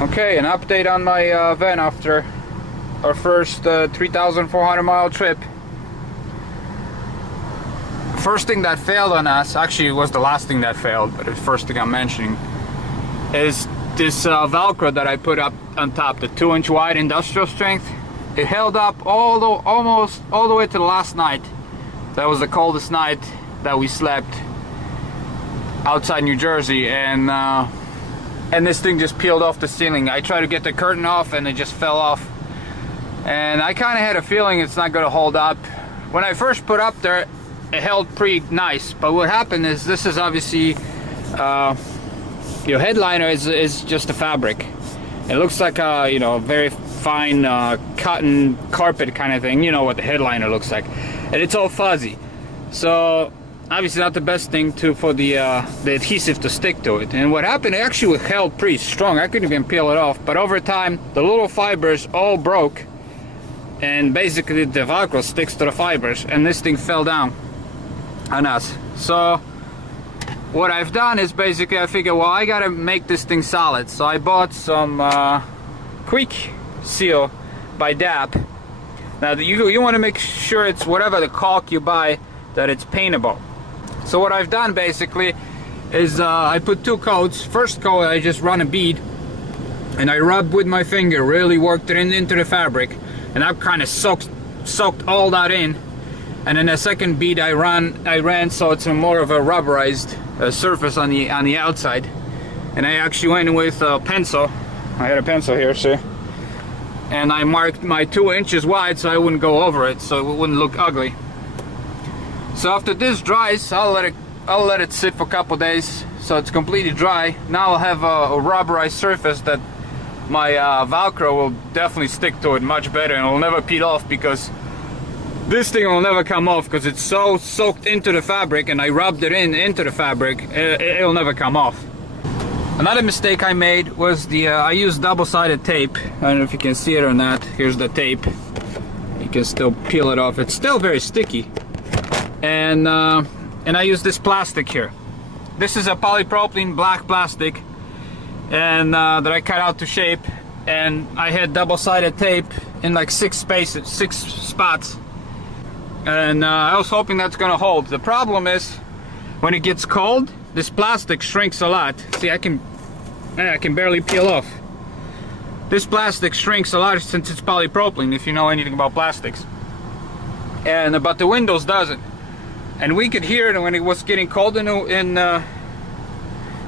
Okay, an update on my van after our first 3,400 mile trip. First thing that failed on us, actually it was the last thing that failed, but the first thing I'm mentioning, is this Velcro that I put up on top, the 2-inch wide industrial strength. It held up almost all the way to the last night. That was the coldest night that we slept outside New Jersey, and this thing just peeled off the ceiling. I tried to get the curtain off and it just fell off. And I kind of had a feeling it's not going to hold up. When I first put up there, it held pretty nice. But what happened is, this is obviously, your headliner is just a fabric. It looks like a, a very fine cotton carpet kind of thing. You know what the headliner looks like. And it's all fuzzy. So obviously not the best thing for the adhesive to stick to it. And what happened, it actually held pretty strong. I couldn't even peel it off. But over time, the little fibers all broke. And basically the Velcro sticks to the fibers. And this thing fell down on us. So what I've done is basically I figured, well, I gotta make this thing solid. So I bought some Quick Seal by DAP. Now you want to make sure it's whatever the caulk you buy, that it's paintable. So what I've done basically is I put 2 coats. First coat, I just run a bead and I rub with my finger, really worked it into the fabric, and I've kind of soaked all that in. And then the second bead I ran so it's more of a rubberized surface on the outside. And I actually went with a pencil. I had a pencil here, see? And I marked my 2 inches wide so I wouldn't go over it, so it wouldn't look ugly. So after this dries, I'll let it sit for a couple days so it's completely dry. Now I'll have a rubberized surface that my Velcro will definitely stick to it much better, and it will never peel off, because this thing will never come off because it's so soaked into the fabric, and I rubbed it into the fabric. It'll never come off. Another mistake I made was I used double-sided tape. I don't know if you can see it or not. Here's the tape. You can still peel it off. It's still very sticky. And I use this plastic here. This is a polypropylene black plastic, and that I cut out to shape. And I had double-sided tape in like 6 spots. And I was hoping that's gonna hold. The problem is, when it gets cold, this plastic shrinks a lot. See, I can barely peel off. This plastic shrinks a lot since it's polypropylene, if you know anything about plastics. But the windows doesn't. And we could hear it when it was getting cold in the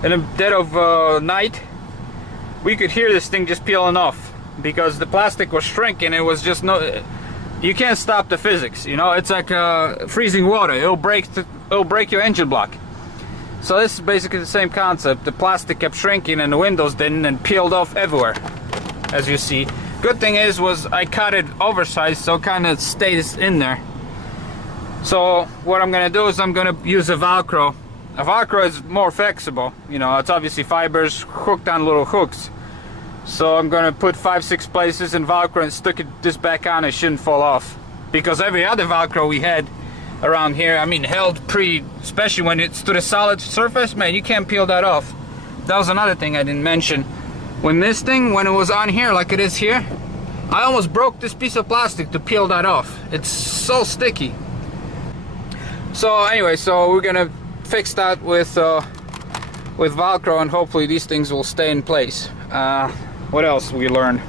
dead of night. We could hear this thing just peeling off because the plastic was shrinking. It was just you can't stop the physics. It's like freezing water. It'll break your engine block. So this is basically the same concept. The plastic kept shrinking and the windows didn't, and peeled off everywhere, as you see. Good thing was I cut it oversized, so it kind of stays in there. So what I'm gonna do is I'm gonna use a Velcro. A Velcro is more flexible. It's obviously fibers hooked on little hooks. So I'm gonna put 5-6 places in Velcro and stick this back on. It shouldn't fall off, because every other Velcro we had around here, held pretty, especially when it's to the solid surface, man, you can't peel that off. That was another thing I didn't mention. When it was on here like it is here, I almost broke this piece of plastic to peel that off. It's so sticky. So anyway, so we're gonna fix that with Velcro, and hopefully these things will stay in place. What else we learned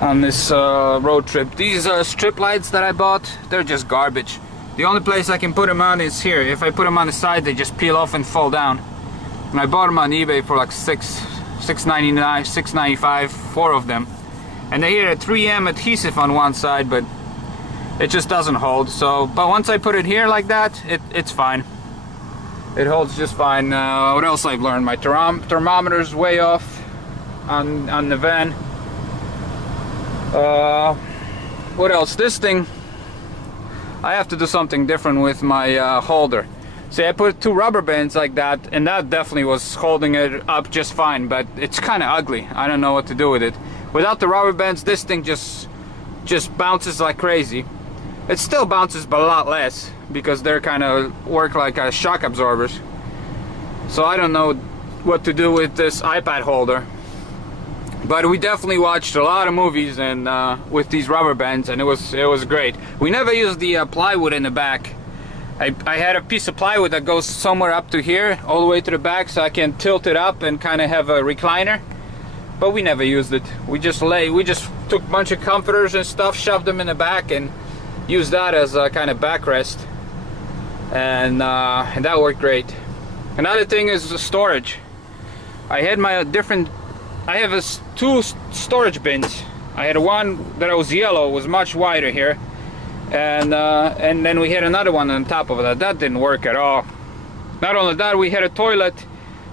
on this road trip? These strip lights that I bought, they're just garbage. The only place I can put them on is here. If I put them on the side, they just peel off and fall down. And I bought them on eBay for like $6.99, $6.95, 4 of them. And they had a 3M adhesive on one side, but it just doesn't hold. But once I put it here like that, it's fine. It holds just fine. What else I've learned? My thermometer's way off on the van. What else? This thing, I have to do something different with my holder. See, I put 2 rubber bands like that, and that definitely was holding it up just fine, but it's kind of ugly. I don't know what to do with it. Without the rubber bands, this thing just bounces like crazy. It still bounces, but a lot less, because they're kind of work like shock absorbers. So I don't know what to do with this iPad holder. But we definitely watched a lot of movies and with these rubber bands, and it was great. We never used the plywood in the back. I had a piece of plywood that goes somewhere up to here, all the way to the back, so I can tilt it up and kind of have a recliner. But we never used it. We just took a bunch of comforters and stuff, shoved them in the back, and used that as a kind of backrest. And that worked great. Another thing is the storage. I had my I have two storage bins. I had one that was yellow, was much wider here. And then we had another one on top of that. That didn't work at all. Not only that, we had a toilet.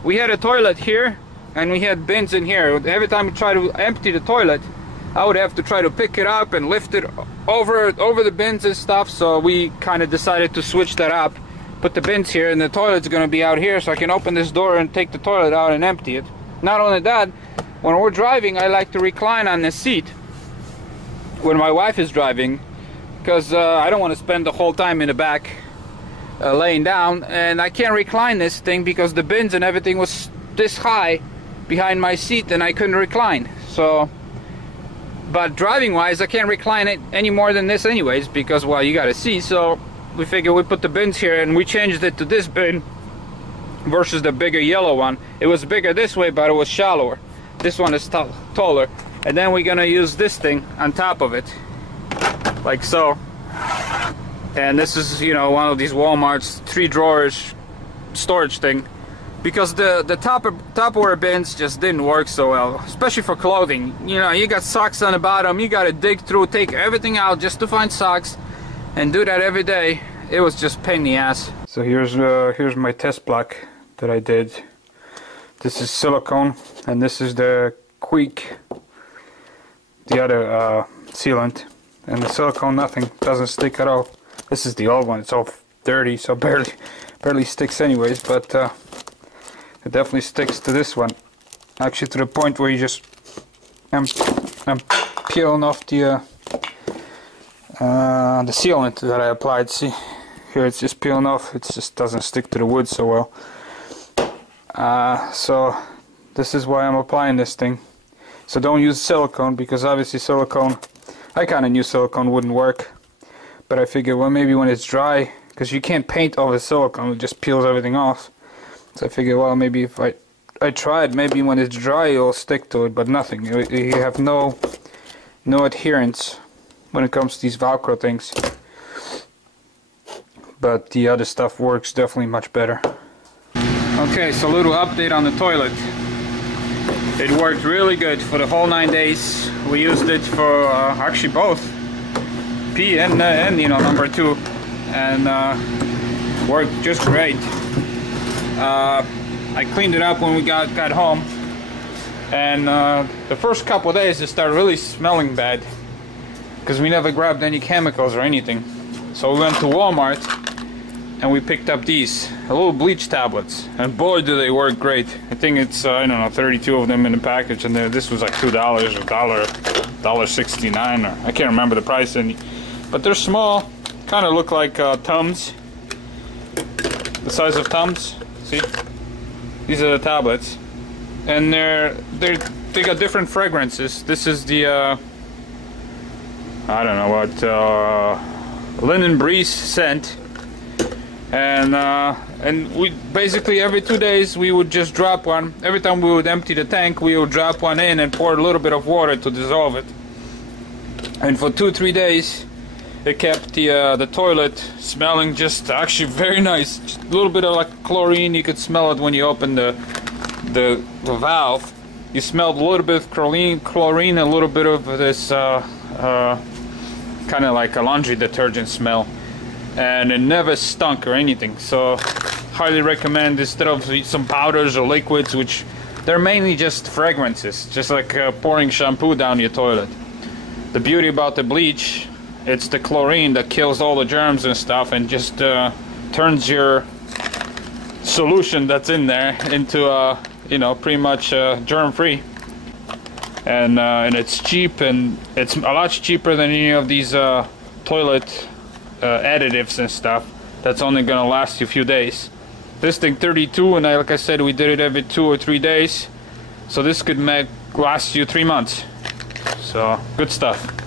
We had a toilet here, and we had bins in here. Every time we try to empty the toilet, I would have to try to pick it up and lift it over the bins and stuff. So we kind of decided to switch that up. Put the bins here, and the toilet's gonna be out here, so I can open this door and take the toilet out and empty it. Not only that, when we're driving, I like to recline on this seat when my wife is driving, because I don't want to spend the whole time in the back laying down, and I can't recline this thing because the bins and everything was this high behind my seat and I couldn't recline. So, but driving wise, I can't recline it any more than this anyways, because, well, you gotta see. So we figured we put the bins here, and we changed it to this bin versus the bigger yellow one. It was bigger this way, but it was shallower. This one is taller, and then we're gonna use this thing on top of it, like so. And this is, you know, one of these Walmart's 3 drawers storage thing, because the Tupperware bins just didn't work so well, especially for clothing. You know, you got socks on the bottom, you gotta dig through, take everything out just to find socks, and do that every day. It was just pain in the ass. So here's my test block that I did. This is silicone, and this is the Queek, the other sealant. And the silicone, nothing, doesn't stick at all. This is the old one, it's all dirty, so barely sticks anyways, but it definitely sticks to this one. Actually, to the point where you just, I'm peeling off the sealant that I applied. See, here it's just peeling off, it just doesn't stick to the wood so well. So this is why I'm applying this thing. So don't use silicone, because obviously silicone, I kind of knew silicone wouldn't work, but I figured, well, maybe when it's dry, because you can't paint over silicone, it just peels everything off. So I figured, well, maybe if I tried, maybe when it's dry it'll stick to it, but nothing. You have no adherence when it comes to these Velcro things. But the other stuff works definitely much better. Okay, so a little update on the toilet. It worked really good for the whole 9 days. We used it for actually both pee and you know, number 2, and worked just great. I cleaned it up when we got home, and the first couple of days it started really smelling bad because we never grabbed any chemicals or anything. So we went to Walmart and we picked up these little bleach tablets, and boy do they work great. I think it's I don't know, 32 of them in the package, and this was like $2 or $1.69, or I can't remember the price. But they're small, kind of look like Tums, the size of Tums. See, these are the tablets, and they got different fragrances. This is the I don't know what, Linen Breeze scent. And we basically every 2 days we would just drop one. Every time we would empty the tank, we would drop one in and pour a little bit of water to dissolve it. And for 2-3 days, it kept the toilet smelling just actually very nice. Just a little bit of like chlorine. You could smell it when you open the valve. You smelled a little bit of chlorine, a little bit of this kind of like a laundry detergent smell. And it never stunk or anything. So highly recommend, instead of some powders or liquids, which they're mainly just fragrances, just like pouring shampoo down your toilet. The beauty about the bleach, it's the chlorine that kills all the germs and stuff, and just turns your solution that's in there into you know, pretty much germ-free. And it's cheap, and it's a lot cheaper than any of these toilet additives and stuff. That's only gonna last you a few days. This thing 32, and like I said, we did it every 2 or 3 days. So this could last you 3 months. So good stuff.